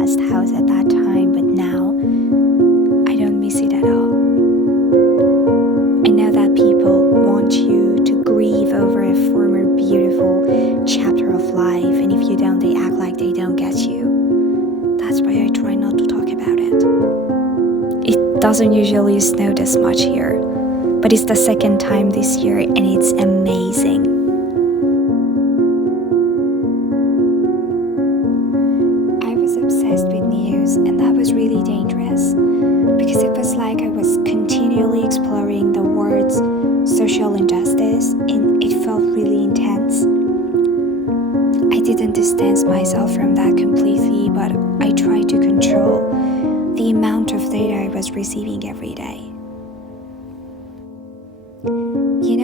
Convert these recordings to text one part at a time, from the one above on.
last house at that time, but now I don't miss it at all. I know that people want you to grieve over a former beautiful chapter of life, and if you don't, they act like they don't get you. That's why I try not to talk about it. It doesn't usually snow this much here, but it's the second time this year and it's amazing. I was obsessed with news, and that was really dangerous because it was like I was continually exploring the words social injustice, and it felt really intense. I didn't distance myself from that completely, but I tried to control the amount of data I was receiving every day.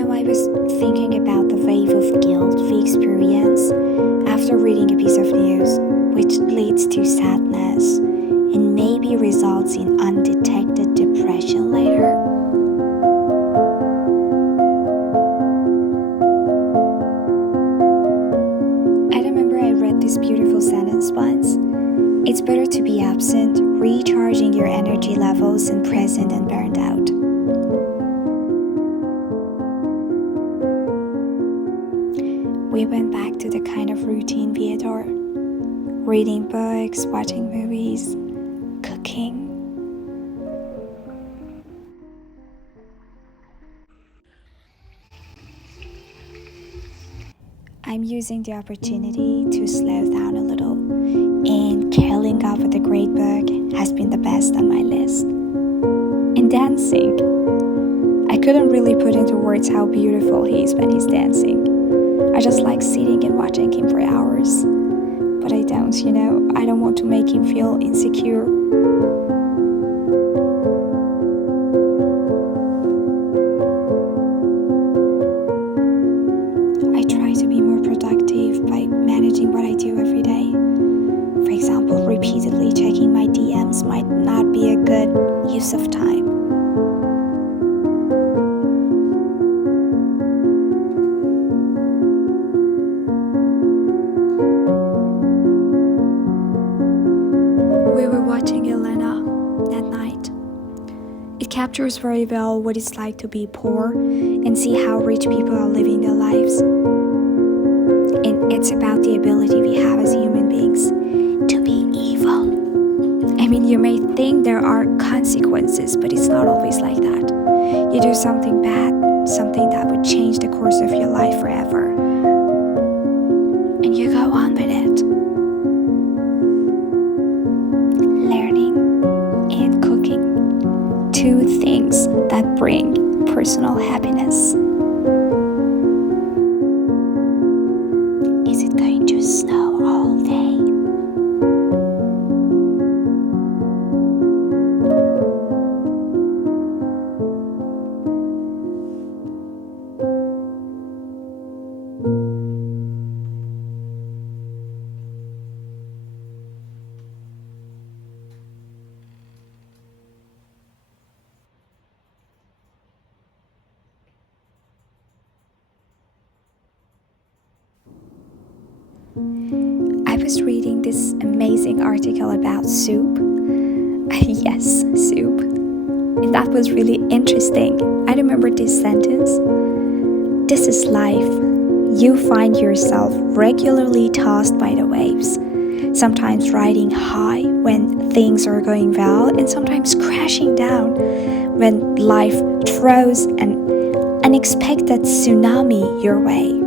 I was thinking about the wave of guilt we experience after reading a piece of news, which leads to sadness and maybe results in undetected depression later. I remember I read this beautiful sentence once. It's better to be absent, recharging your energy levels, than present and burned out. We went back to the kind of routine we adore. Reading books, watching movies, cooking. I'm using the opportunity to slow down a little, and curling up with a great book has been the best on my list. And dancing. I couldn't really put into words how beautiful he is when he's dancing. I just like sitting and watching him for hours. But I don't, I don't want to make him feel insecure. I try to be more productive by managing what I do every day. For example, repeatedly checking my DMs might not be a good use of time. We were watching Elena that night. It captures very well what it's like to be poor and see how rich people are living their lives. And it's about the ability we have as human beings to be evil. I mean, you may think there are consequences, but it's not always like that. You do something bad, something that would change the course of your life forever, and you go on with it. Two things that bring personal happiness. Is it going to snow all day? I was reading this amazing article about soup. Yes, soup. And that was really interesting. I remember this sentence. This is life. You find yourself regularly tossed by the waves, sometimes riding high when things are going well, and sometimes crashing down when life throws an unexpected tsunami your way.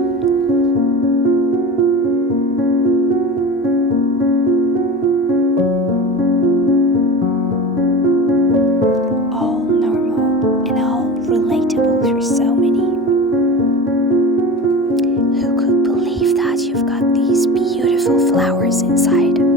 Relatable for so many. Who could believe that you've got these beautiful flowers inside?